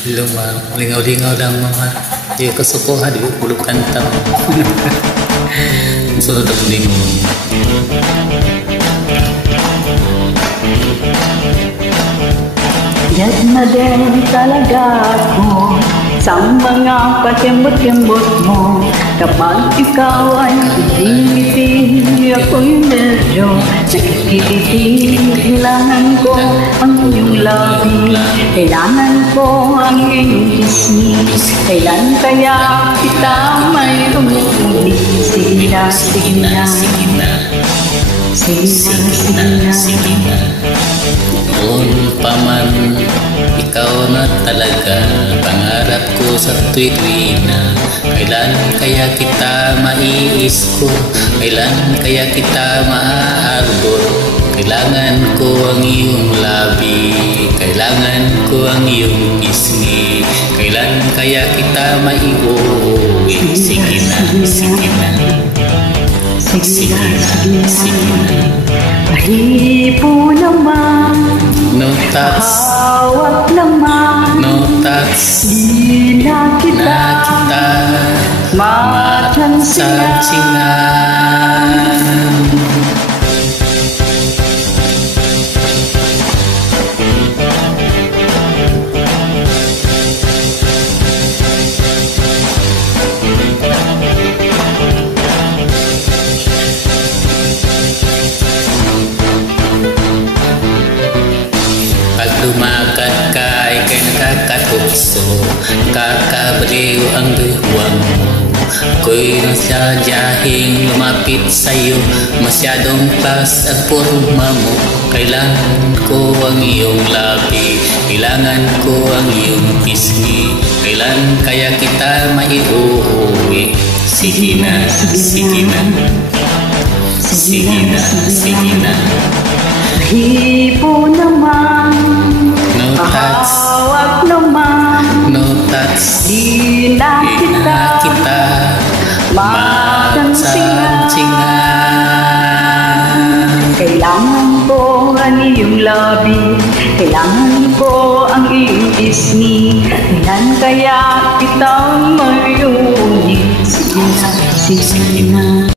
Lingaw-lingaw lang mga yung kasukuhan, di ba? Pulog kanta. Sunod ang lingaw. Yat na din talaga ako sa mga pakembot-kembot mo. Kapag ikaw ay ngiti-ngiti, ako'y medyo nakikiti. Kailangan ko ang iyong labi, kailangan ko ang iyong kismis. Kailan kaya kita may umuuli? Sige na, sige na, sige na, sige na, sige na, sige na. Noon pa man, ikaw na talaga pangarap ko sa tuwi-tuwi na. Kailan kaya kita maiisko? Kailan kaya kita maaarbor? Kailangan ko ang iyong labi, kailangan ko ang iyong pisngi. Kailan kaya kita maiuwi? Sige na, sige na, sige na, sige na. Mahipo naman, no touch, hawak naman, no touch, di na kita matansingan. Lumakad ka ay kay nakakatukso, kakabaliw ang duwang mo. Ako'y nasadyahing lumapit sa'yo, masyadong pas ang porma mo. Kailangan ko ang iyong labi, kailangan ko ang iyong pisngi. Kailan kaya kita maiuwi? Sige na, sige na, sige na, sige na. Mahipo naman, no touch, hawak naman, no touch, di na kita matansingan. Kailangan ko ang iyong labi, kailangan ko ang iyong isni. Kailan kaya kitang mayuwi? Sige na, sige na.